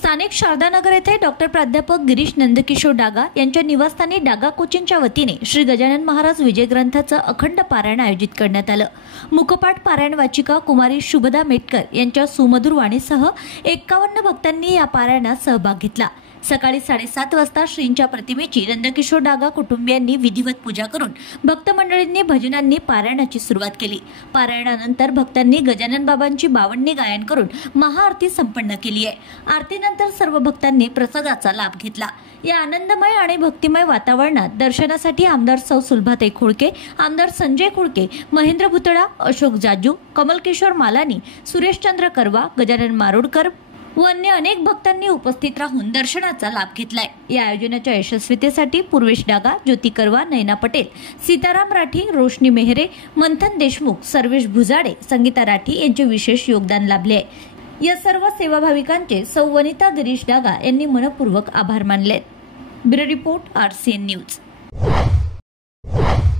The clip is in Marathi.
स्थानिक शारदानगर येथे डॉक्टर प्राध्यापक गिरीश नंदकिशोर डागा यांच्या निवासस्थानी डागा कोचिंगच्या वतीने श्री गजानन महाराज विजय ग्रंथाचं अखंड पारायण आयोजित करण्यात आलं। मुखपाठ पारायण वाचिका कुमारी शुभदा मेटकर यांच्या सुमधुर वाणीसह 51 भक्तांनी या पारायणात सहभाग घेतला। सकाळी 7:30 वाजता श्रींच्या प्रतिमेची नंदकिशोर डागा कुटुंबियांनी विधिवत पूजा करून भक्त मंडळींनी भजनांनी पारायणाची सुरुवात केली। पारायणानंतर भक्तांनी गजानन बाबांची 52 गायन करून महाआरती संपन्न केली आहे। आरतीनंतर सर्व भक्तांनी प्रसादाचा लाभ घेतला। या आनंदमय आणि भक्तिमय वातावरणात दर्शनासाठी आमदार सौ सुलभाताई खोडके, आमदार संजय खोडके, महेंद्र भुतडा, अशोक जाजू, कमलकिशोर मालानी, सुरेशचंद्र करवा, गजानन मारोडकर व अन्य अनेक भक्तांनी उपस्थित राहून दर्शनाचा लाभ घेतलाय। या आयोजनाच्या यशस्वीतेसाठी पूर्वेश डागा, ज्योती करवा, नैना पटेल, सीताराम राठी, रोशनी मेहरे, मंथन देशमुख, सर्वेश भुजाडे, संगीता राठी यांचे विशेष योगदान लाभले आहे। या सर्व सेवाभाविकांचे सौ वनिता गिरीश डागा यांनी मनपूर्वक आभार मानले। Bureau report, RCN news.